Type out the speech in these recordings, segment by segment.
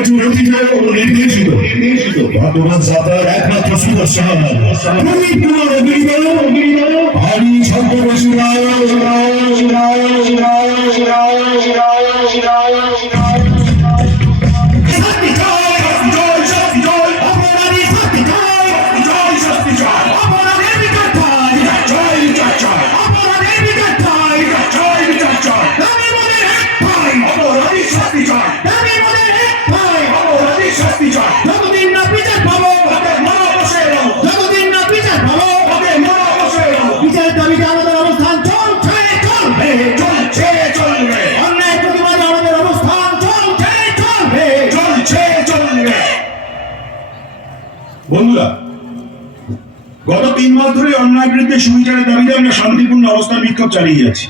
কাছে উপস্থিত নির্দেশিত ভগবান সাতার একমাত্র সুদর্শন তুমি পুরো রবীন্দ্র আমি ছদ্মবেশী তিন মাস ধরে অন্যায় বিরুদ্ধে সুবিচারের দাবিতে আমরা শান্তিপূর্ণ অবস্থান বিক্ষোভ চালিয়ে যাচ্ছি।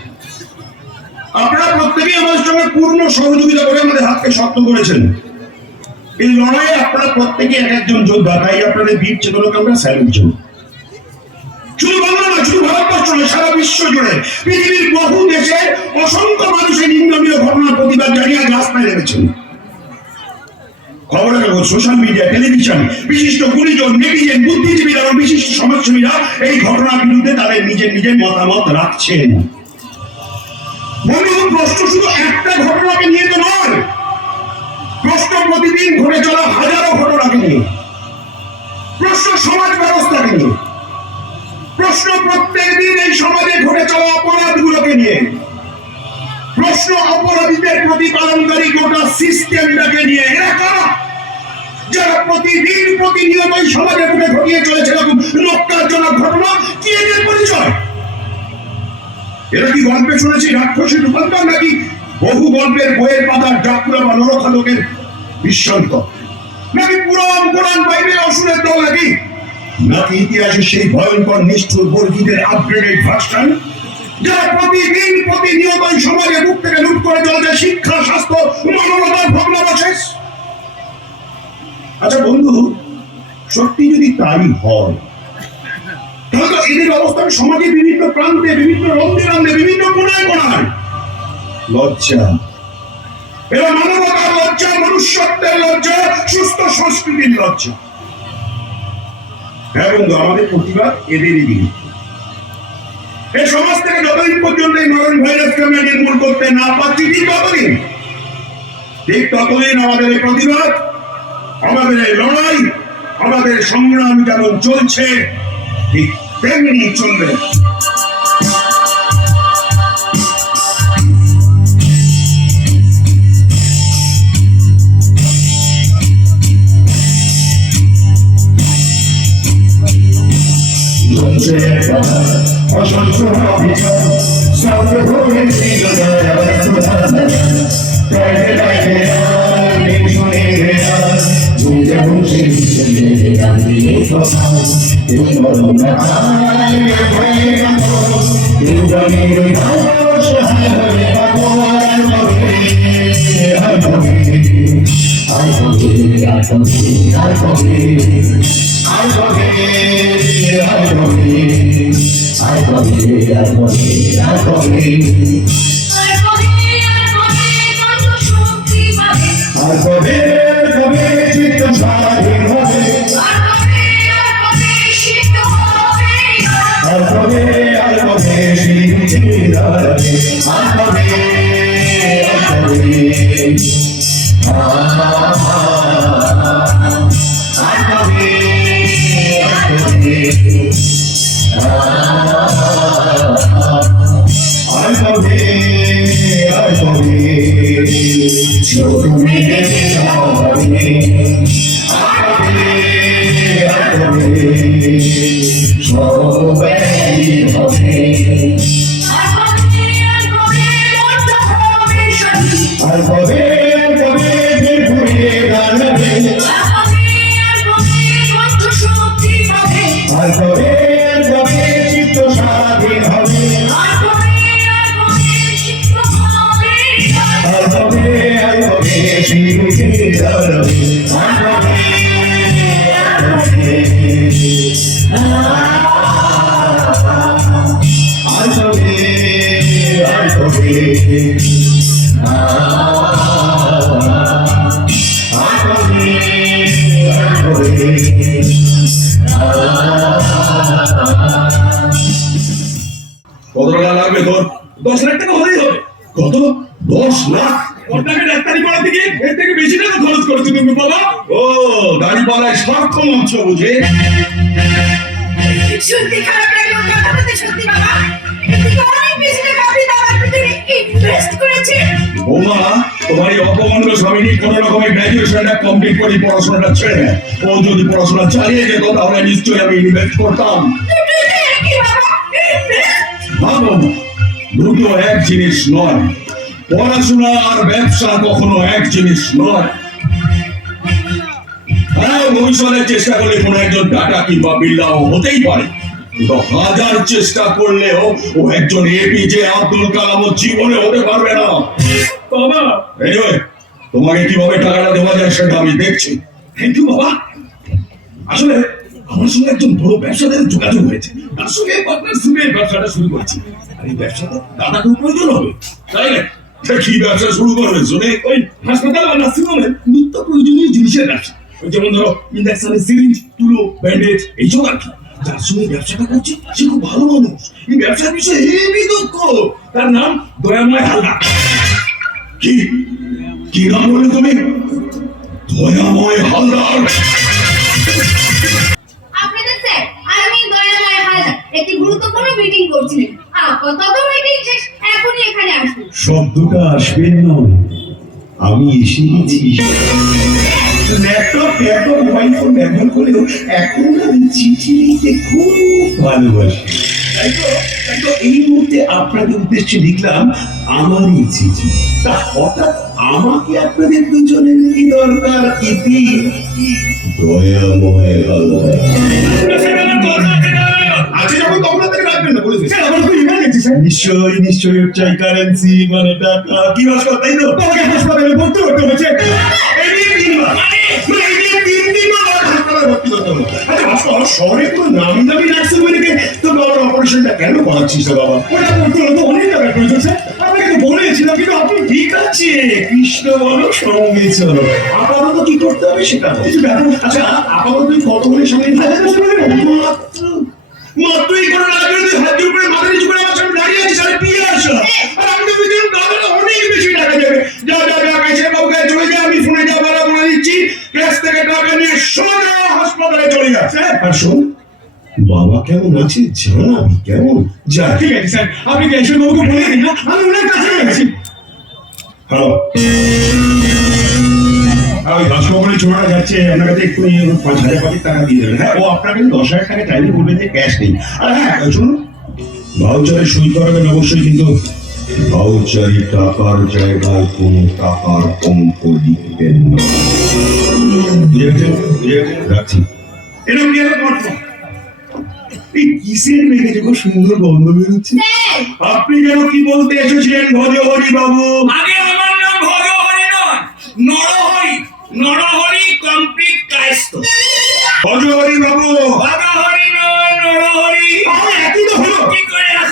আপনারা প্রত্যেকেই আমাদের সঙ্গে পূর্ণ সহযোগিতা করে আমাদের হাতকে শক্ত করেছেন। এই লড়াইয়ে আপনারা প্রত্যেকে এক একজন যোদ্ধা, তাই আপনাদের বীর চেতনাকে আমরা স্যালুট জানাই। শুধু বাংলা নয়, শুধু ভারতবর্ষ নয়, সারা বিশ্ব জুড়ে পৃথিবীর বহু দেশে অসংখ্য মানুষের নিন্দনীয় ঘটনার প্রতিবাদ জানিয়ে রাস্তায় নেমেছেন। খবরের কাগজ সোশ্যাল মিডিয়া টেলিভিশন বিশিষ্ট গুণীজন নেটিজেন, বুদ্ধিজীবীরা এবং বিশিষ্ট সমাজসেবীরা এই ঘটনার বিরুদ্ধে তাদের নিজের নিজের মতামত রাখছেন। বন্ধু প্রশ্ন শুধু একটা ঘটনাকে নিয়ে তো নয়। প্রশ্ন প্রতিদিন ঘটে চলা হাজারো ঘটনাকে নিয়ে। প্রশ্ন সমাজ ব্যবস্থাকে নিয়ে। প্রশ্ন প্রত্যেক দিন এই সমাজে ঘটে চলা অপরাধগুলোকে নিয়ে। প্রশ্ন অপরাধীদের প্রতিপালনকারী গোটা সিস্টেমটাকে নিয়ে। এরা কারা? যারা প্রতিদিন প্রতিনিয়ত সমাজে ঘুরে ঘটিয়ে চলেছে এরকম নক্কারজনক ঘটনা, কি এদের পরিচয়? এরা কি গল্পে শুনেছি, রাক্ষসী রূপান্তর নাকি বহু গল্পের বইয়ের পাতার ডাকুরা বা নরখাদকের বিশ্বন্ত নাকি পুরাণ পুরাণ বাইবেল, অসুরের দল নাকি? নাকি ইতিহাসের সেই ভয়ঙ্কর, নিষ্ঠুর বর্গীদের আপগ্রেডেড ভার্সন যারা প্রতিদিন প্রতিনিয়ত এই সমাজে বুক থেকে লুট করে চলেছে, শিক্ষা, স্বাস্থ্য, মানবতার ভগ্নাবশেষ আচ্ছা বন্ধু, সত্যি যদি তাই হয়, তাহলে এদের অবস্থান সমাজে বিভিন্ন প্রান্তে, বিভিন্ন রন্ধে রন্ধে বিভিন্ন কোনায় কোনায় লজ্জা। এরা মানবতার লজ্জা, মনুষ্যত্বের লজ্জা, সুস্থ সংস্কৃতির লজ্জা। হ্যাঁ বন্ধু, আমাদের প্রতিবাদ এদেরই বিরুদ্ধে। এই সমাজ থেকে যতদিন পর্যন্ত এই মরণ ভাইরাসকে আমরা নির্মূল করতে না পারছি, ঠিক ততদিন। ঠিক ততদিন আমাদের এই প্রতিবাদ, আমাদের এই লড়াই, আমাদের সংগ্রাম যেমন চলছে, ঠিক তেমনি চলবে। চলছে অসংখ্য অভিযান সর্বভূমি ছিল প্রাইভেট আর পথে আর পথে আর কবে কবে চিত্ত স্বাধীন হবে? আর কবে আর কবে শিল্পী আর কবে I গ্র্যাজুয়েশনটা কমপ্লিট করে পড়াশোনাটা ছেড়ে দেয়। ও যদি পড়াশোনা চালিয়ে যেত তাহলে নিশ্চয়ই আমি ইনভেস্ট করতাম। ভাবো দুটো এক জিনিস নয়। পড়াশোনা আর ব্যবসা কখনো এক জিনিস নয়। হ্যাঁ ভবিষ্যতে চেষ্টা করলে কোনো একজন টাটা কিংবা বিল্লাও হতেই পারে। কিন্তু হাজার চেষ্টা করলেও ও একজন এপিজে আব্দুল কালাম জীবনে হতে পারবে না। বাবা! তোমাকে কীভাবে টাকাটা দেওয়া যায় সেটা আমি দেখছি। থ্যাংক ইউ বাবা। আসলে আমার সঙ্গে একজন বড় ব্যবসাদারের যোগাযোগ হয়েছে। তার সঙ্গে ব্যবসাটা শুরু করেছি। আর এই ব্যবসাতে দাদাকেও প্রয়োজন হবে। তাই না? কি ব্যবসা শুরু করবে? শুনে ওই হাসপাতাল বা নিত্য প্রয়োজনীয় জিনিসের ব্যবসা। যেমন ধরো ইঞ্জেকশনের সিরিঞ্জ তুলো ব্যান্ডেজ এইসব আর কি। যার সঙ্গে ব্যবসাটা করছি, সে খুব ভালো মানুষ। এই ব্যবসার বিষয়ে হেবি দক্ষ তার নাম দয়াময় হালদার। কি? কি নাম বলে তুমি? দয়াময় হালদার। আপনাদের স্যার আমি দয়াময় হালদার একটি গুরুত্বপূর্ণ মিটিং করছিলেন। আপাতত মিটিং শেষ এখনই এখানে আসুন। শব্দটা আসবেন নয় আমি এসে গেছি। ল্যাপটপ ল্যাপটপ মোবাইল ফোন ব্যবহার করেও এখন আমি চিঠি লিখতে খুব ভালোবাসি। তাই তো তাই তো এই মুহূর্তে আপনাদের উদ্দেশ্যে লিখলাম আমারই চিঠি। তা হঠাৎ আমাকে আপনাদের দুজনের কি দরকার ইতি। দয়াময় হালদার আজকে যখন তখন থেকে রাখবেন না বলেছে। স্যার আমার খুব ইমার্জেন্সি স্যার। নিশ্চয়ই নিশ্চয়ই চাই কারেন্সি মানে টাকা। কি ভাস্কর তাই তো? হাসপাতালে ভর্তি করতে হয়েছে। এদিন তিন মাস এদিন তিন দিন হাসপাতালে ভর্তি করতে হলো আচ্ছা ভাস্কর শহরে কোনো নামি দামি নার্সিং তো বাবার অপারেশনটা কেন করাচ্ছিস বাবা? ওটা করতে হলে তো অনেক টাকার প্রয়োজন স্যার। আপনাকে বলেছিলাম কিন্তু আপনি ঠিক আছে। কৃষ্ণ বলো সঙ্গে চলো। আপাতত কি করতে হবে সেটা? কিছু ব্যাপার আচ্ছা আপাতত তুই কত করে সঙ্গে। মাত্র মাত্র এই করে লাগবে তুই হাত উপরে মাথা নিচু করে আমার সামনে দাঁড়িয়ে আছিস আর পিয়ে আসো। আর আমি তো বুঝলাম অনেক বেশি টাকা দেবে। যা যা যা কাছে বাবু কাছে চলে যা আমি ফোনে যা বলা বলে দিচ্ছি। ক্যাশ থেকে টাকা নিয়ে সোজা হাসপাতালে চলে স্যার আর শোন বাবা কেমন আছে? জানাবি কেমন? যা, ঠিক আছে, স্যার। আপনি ক্যান্সার বাবুকে বলে দিন না? আমি ওনার কাছে গেছি হ্যালো। আর ওই হাসপাতালে ছোড়া যাচ্ছে, আপনার কাছে একটু পাঁচ হাজার পাঁচেক টাকা দিয়ে দেবেন। হ্যাঁ ও আপনার দশ হাজার টাকা চাইলে বলবেন যে ক্যাশ নেই। আর হ্যাঁ শুনুন ভাউচারে সই করাবেন অবশ্যই কিন্তু ভাউচারি টাকার জায়গায় কোনো টাকার অঙ্ক লিখবেন না রাখছি। এরকম গেলে তোমার এই কিসের লেগেছে খুব সুন্দর গন্ধ বেরোচ্ছে? আপনি যেন কি বলতে এসেছিলেন ভজহরি বাবু আগে আমার নাম ভজহরি নয় নরহরি। নরহরি কমপ্লিট কায়স্ত ভজহরি বাবু ভজহরি নয় নরহরি। একই তো হলো। কি করে এক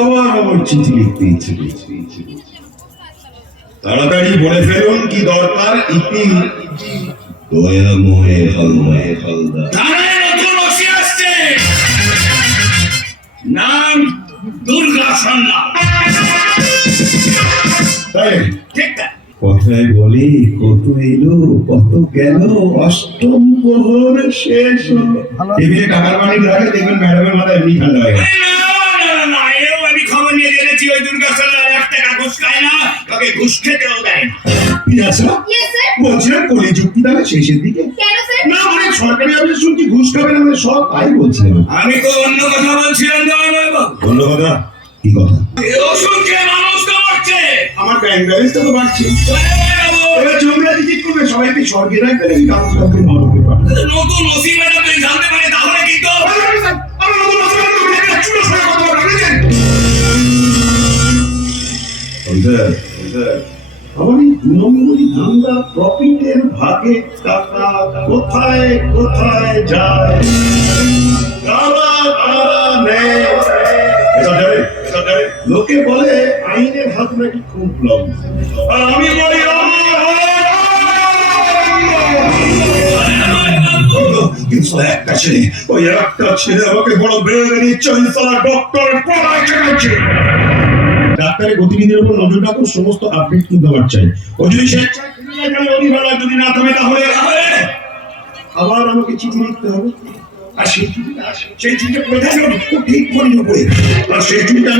আবার আমার চিঠি লিখতে ইচ্ছে করছে। তাড়াতাড়ি বলে ফেলুন কি দরকার ইতি দয়াময় নাম দুর্গা সন্না কথায় বলে কত এলো কত গেল অষ্টম প্রহর শেষ হলো। টেবিলে টাকার মানি রাখে দেখবেন ম্যাডামের মাথা এমনি ঠান্ডা হয়ে গেছে। ওই দুর্গা এক টাকা ঘুষ খায় না তোকে ঘুষ খেতেও দেয় না। পিয়াসা বলছিলাম কলিযুগ কি তাহলে শেষের দিকে? না মানে সরকারি অফিসে শুনছি ঘুষ খাবে না মানে সব তাই বলছিলাম আমি তো অন্য কথা বলছিলাম অন্য কথা? কি কথা? এই ওষুধ মানুষ তো আমার ব্যাংক ব্যালেন্সটা তো বাড়ছে। এবার জমিরা টিকিট করবে সবাইকে নতুন ধান্দা প্রফিটের ভাগে টাকা কোথায় কোথায় যায়? লোকে বলে নাকি খুব আমি বলি একটা ছেলে, ওই একটা ছেলে আমাকে বড় বেড়ে নিচ্ছে ডক্টর পড়ায় ডাক্তারের গতিবিধির উপর নজর রাখুন, সমস্ত আপডেট কিন্তু আমার চাই। ও যদি স্বেচ্ছায় যদি না থামে তাহলে আবার আমাকে চিঠি লিখতে হবে। আর সেই করে আর সেই আগুনটা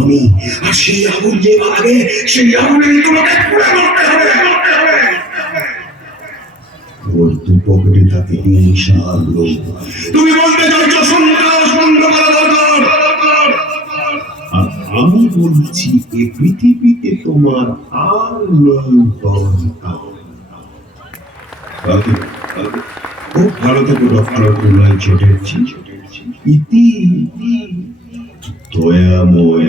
আমি। আর সেই আগুন যে লাগে সেই আগুনে তোমাকে পুড়ে মরতে হবে। থাকে হিংসা লোভ তুমি বলতে চাইছো সন্ত্রাস বন্ধ করা দরকার। আর আমি বলছি এ পৃথিবীতে তোমার আর নেই দরকার? খুব ভালো থেকে ডক্টর কুমার চটেছি ইতি দয়াময়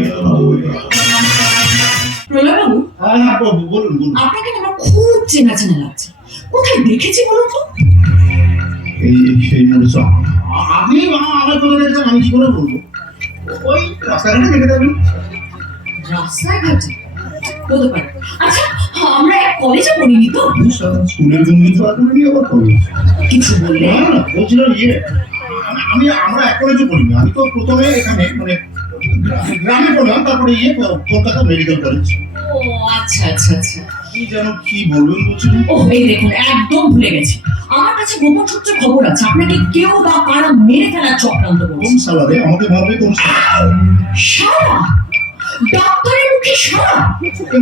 প্রলয়বাবু হ্যাঁ হ্যাঁ বাবু বলুন বলুন। আপনাকে আমার খুব চেনা চেনা কোথায় দেখেছি বলুন তো? এই সেই সব আপনি আমার কথা দেখছেন আমি কি করে বলব? ওই রাস্তাঘাটে দেখে যাবেন। রাস্তাঘাটে? হতে পারে আচ্ছা আমরা এক কলেজে পড়িনি তো? স্কুলের বন্ধু তো আপনার নিয়ে আবার কবে কিছু বললে? না না বলছিলাম ইয়ে। আমি আমরা এক কলেজে পড়িনি। আমি তো প্রথমে এখানে মানে গ্রামে পড়লাম তারপরে ইয়ে কলকাতা মেডিকেল কলেজ ও আচ্ছা আচ্ছা আচ্ছা। কি যেন কি বলবেন বলছিলেন ও এই দেখুন একদম ভুলে গেছি। আমার কাছে গোপন সূত্রে খবর আছে আপনাকে কেউ বা কারা মেরে ফেলার চক্রান্ত কোন করছে সালারে আমাকে মারবে কোন সারা ডক্টরের মুখে সারা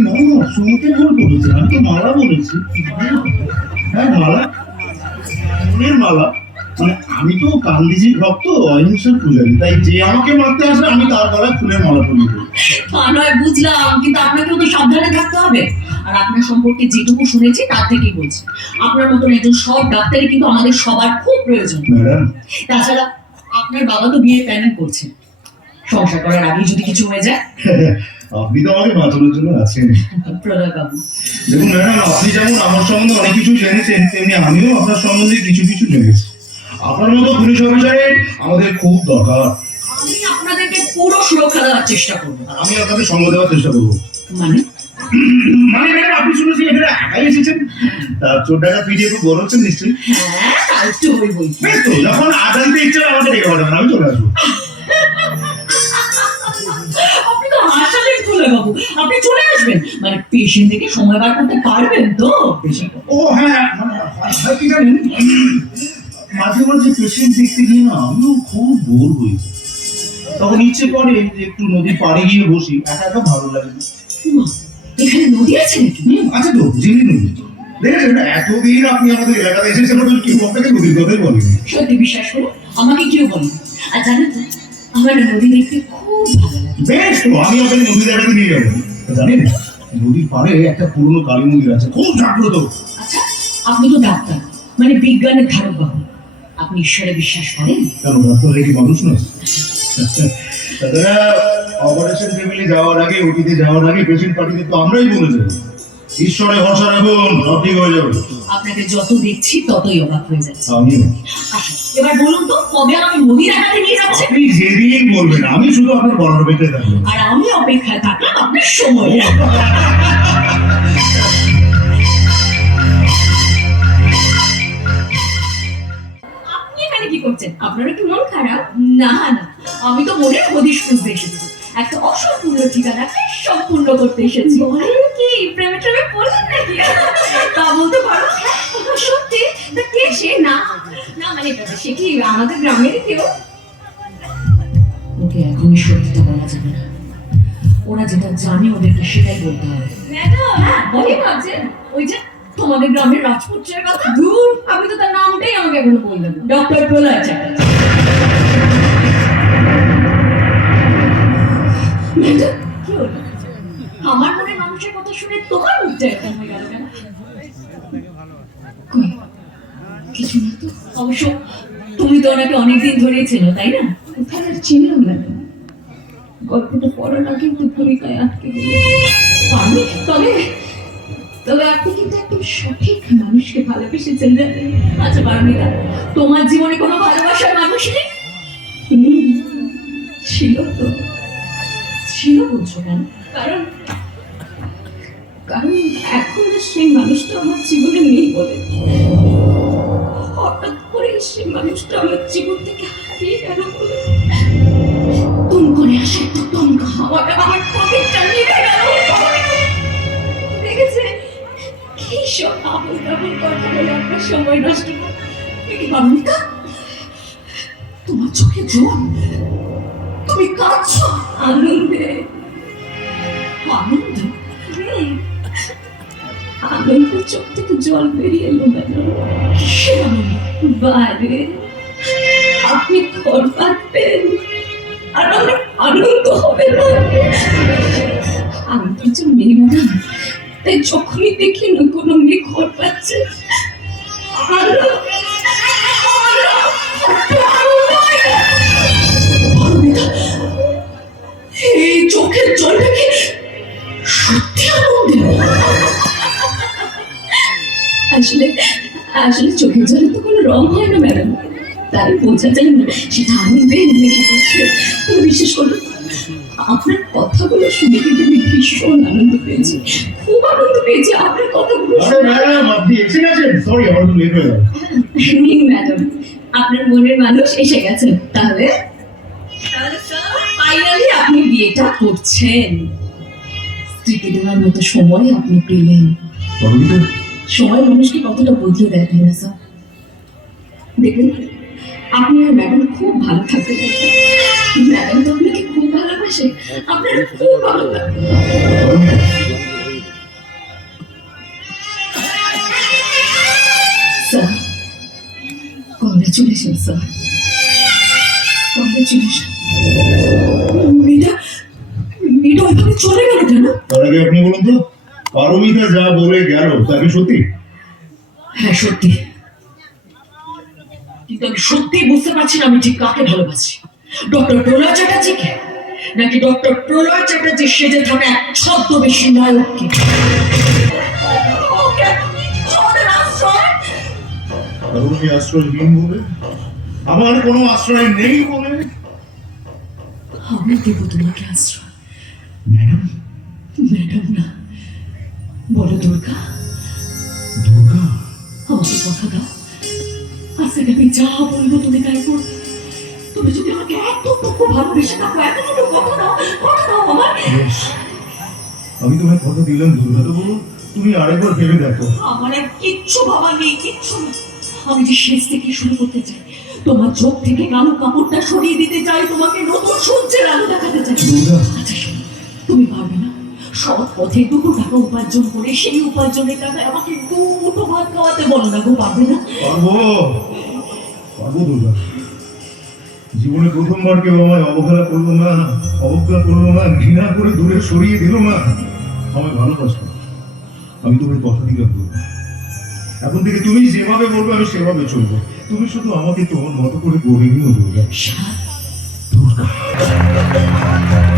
না না শুনতে ভুল করেছে আমি তো মালা বলেছি। হ্যাঁ মালা। ফুলের মালা। মানে আমি তো গান্ধীজির ভক্ত অহিংসার পূজারি। তাই যে আমাকে মারতে আসবে আমি তার গলায় ফুলের মালা পরিয়ে দেবো। তা নয় বুঝলাম কিন্তু আপনাকেও তো সাবধানে থাকতে হবে। আর আপনার সম্পর্কে যেটুকু শুনেছি তার থেকেই বলছি। আপনার মতন একজন সব ডাক্তারই কিন্তু আমাদের সবার খুব প্রয়োজন। তাছাড়া আপনার বাবা তো বিয়ে প্ল্যানিং করছে সংসার করার আগে যদি কিছু হয়ে যায়। আপনি তো আমাকে বাঁচানোর জন্য আছেন। দেখুন ম্যাডাম আপনি যেমন আমার সম্বন্ধে অনেক কিছু জেনেছেন তেমনি আমিও আপনার সম্বন্ধে কিছু কিছু জেনেছি। আপনার মতো পুলিশ অফিসারের আমাদের খুব দরকার। আমি আপনাদেরকে পুরো সুরক্ষা দেওয়ার চেষ্টা করব। আমি আপনাদের সঙ্গ দেওয়ার চেষ্টা করব। মানে? মানে ম্যাডাম আপনি শুনেছি এখানে একাই এসেছেন? চোর টাকা পিটিয়ে বড় হচ্ছেন নিশ্চয়ই? হ্যাঁ তা একটু হই বই বেশ তো যখন আদালতে ইচ্ছে আমাকে ডেকে পাঠাবেন আমি চলে আসব। আপনি চলে আসবেন। মানে পেশেন্ট থেকে সময় বার করতে পারবেন তো? ও হ্যাঁ হয়- হয় কি জানেন? মাঝে মাঝে পেশেন্ট দেখতে গিয়ে না আমিও খুব বোর হয়েছি তখন ইচ্ছে করে যে একটু নদীর পাড়ে গিয়ে বসি একা একা ভালো লাগে না। এখানে নদী আছে নাকি? তো জিনি নদী দেখেছেন এতদিন আপনি আমাদের এলাকাতে এসেছেন কেউ আপনাকে নদীর কথাই বলেনি সত্যি বিশ্বাস করুন আমাকে কেউ বলে আর জানেন তো আমার নদী দেখতে খুব ভালো লাগে। বেশ তো আমি আপনাকে নদী দেখাতে নিয়ে যাব। জানেন নদীর পাড়ে একটা পুরনো কালী মন্দির আছে খুব জাগ্রত। আচ্ছা আপনি তো ডাক্তার মানে বিজ্ঞানের ধারক বাবু। আপনি ঈশ্বরে বিশ্বাস করেন? কেন ডাক্তার কি মানুষ নয়? তাছাড়া অপারেশন টেবিলে যাওয়ার আগে ওটিতে যাওয়ার আগে পেশেন্ট পার্টিতে তো আমরাই বলে যাব ঈশ্বরে ভরসা রাখুন সব ঠিক হয়ে যাবে। আপনাকে যত দেখছি ততই অবাক হয়ে যাচ্ছে। আমিও। আচ্ছা এবার বলুন তো কবে আমাকে নিয়ে যাচ্ছে? আপনি যেদিন বলবেন আমি শুধু আপনার বলার অপেক্ষায় থাকব। আর আমি অপেক্ষায় থাকলাম আপনার সময়। আপনি এখানে কি করছেন? আপনার কি মন খারাপ? না না। আমি তো মনে হদিশ খুঁজতে এসেছি। একটা অসম্পূর্ণ ঠিকানাকে সম্পূর্ণ করতে এসেছি। কি প্রেমে প্রেমে পড়লেন নাকি? তা বলতে পারো সত্যি? তা কে সে? না না মানে সে কি আমাদের গ্রামের কেউ? ওকে এখনই সত্যিটা বলা যাবে না। ওরা যেটা জানে ওদেরকে সেটাই বলতে হবে। ম্যাডাম হ্যাঁ, বলো। ভাবছেন ওই যে তোমাদের গ্রামের রাজপুত্রের কথা? দূর আপনি তো তার নামটাই আমাকে এখনও বললেন ডক্টর প্রলয় চ্যাটার্জি। কি হলো আমার মনে মানুষের কথা শুনে তোমার মুখটা এরকম হয়ে গেল কেন? কিছু না তো। অবশ্য তুমি তো ওনাকে অনেকদিন ধরেই চেনো তাই না? কোথায়? আর চিনলাম না। গল্পটা পড়ার আগে তো ভূমিকায় আটকে গেল। আমি তবে তবে আপনি কিন্তু একদম সঠিক মানুষকে ভালোবেসেছেন জানেন আচ্ছা পারমিতা তোমার জীবনে কোনো ভালোবাসার মানুষ নেই? ছিল তো। ছিল বলছো কেন? কারণ কারণ এখন সেই মানুষটা আমার জীবনে নেই বলে। হঠাৎ করে সেই মানুষটা আমার জীবন থেকে হারিয়ে গেল বলে। তুম করে আসে একটা দমকা হাওয়াটা আমার পকেটটা নিয়ে গেল। দেখেছে? কি সব আবল তাবল কথা বলে আপনার সময় নষ্ট করে। তোমার চোখে জল? তুমি কাঁদছো? আনন্দে। আনন্দ? আনন্দ চোখ থেকে জল বেরিয়ে এলো আনন্দ বারে আপনি ঘর পাতবেন আর আমার আনন্দ হবে না। আমি তো একজন মেয়ে তাই যখনই দেখি না কোনো মেয়ে ঘর পাচ্ছে আর চোখের জলটা কি সত্যি আনন্দের আসলে আসলে চোখের জলে তো কোনো রং হয় না ম্যাডাম। তাই বোঝা যায় না সেটা আনন্দে লেগে পড়ছে তুমি বিশেষ করে আপনার কথাগুলো শুনে কিন্তু আমি ভীষণ আনন্দ পেয়েছি। খুব আনন্দ পেয়েছি আপনার কথাগুলো ম্যাডাম আপনি এসে গেছেন? সরি আমার লেট হয়ে গেল। নিন ম্যাডাম। আপনার মনের মানুষ এসে গেছেন তাহলে? ফাইনালি আপনি বিয়েটা করছেন। স্ত্রীকে দেওয়ার মতো সময় আপনি পেলেন। সময় মানুষকে কতটা বদলে দেয় তাই না স্যার দেখবেন আপনি আর ম্যাডাম খুব ভালো থাকতে পারবেন ম্যাডাম তো আপনাকে খুব ভালোবাসে। আপনার খুব ভালো স্যার কংগ্রেচুলেশন স্যার কংগ্রেচুলেশন মেয়েটা মেয়েটা ওইভাবে চলে গেল কেন? তার আগে আপনি বলুন তো পারমিতা যা বলে গেল তাকে সত্যি? হ্যাঁ সত্যি। কিন্তু আমি সত্যি বুঝতে পারছি না আমি ঠিক কাকে ভালোবাসি। ডক্টর প্রলয় চ্যাটার্জিকে নাকি ডক্টর প্রলয় চ্যাটার্জি সেজে থাকা এক ছদ্মবেশী নায়ককে? আশ্রয়। আশ্রয়হীন বলে? আমার কোনো আশ্রয় নেই বলে? আমি দেবো তোমাকে আশ্রয়। ম্যাডাম? ম্যাডাম না। বলো দুর্গা। দুর্গা? আমাকে কথা দাও। আমি যা বলব তুমি তাই করবে। তুমি যদি আমাকে এতটুকু ভালোবেসে থাকো এতটুকু কথা দাও কথা দাও আমার আমি তোমায় কথা দিলাম দুর্গা তো বলো তুমি আরেকবার ভেবে দেখো। আমার আর কিচ্ছু ভাবা নেই কিচ্ছু না। আমি যে শেষ থেকে শুরু করতে চাই তোমার চোখ থেকে কালো কাপড়টা সরিয়ে দিতে চাই তোমাকে নতুন সূর্যের আলো দেখাতে চাই। আচ্ছা তুমি পারবে না। সৎ পথে দুটো টাকা উপার্জন করে সেই উপার্জনের টাকায় আমাকে দুটো ভাত খাওয়াতে বলো না গো পারবে না? পারব। দুর্গা জীবনে প্রথমবার কেউ আমায় অবহেলা করল না অবজ্ঞা করল না ঘৃণা করে দূরে সরিয়ে দিল না। আমায় ভালোবাসলো। আমি তোমায় কথা দিলাম। দুর্গা এখন থেকে তুমি যেভাবে বলবে, আমি সেভাবে চলবো। তুমি শুধু আমাকে তোমার মতো করে গড়ে নিয়ে দুর্গা। দুর্গা।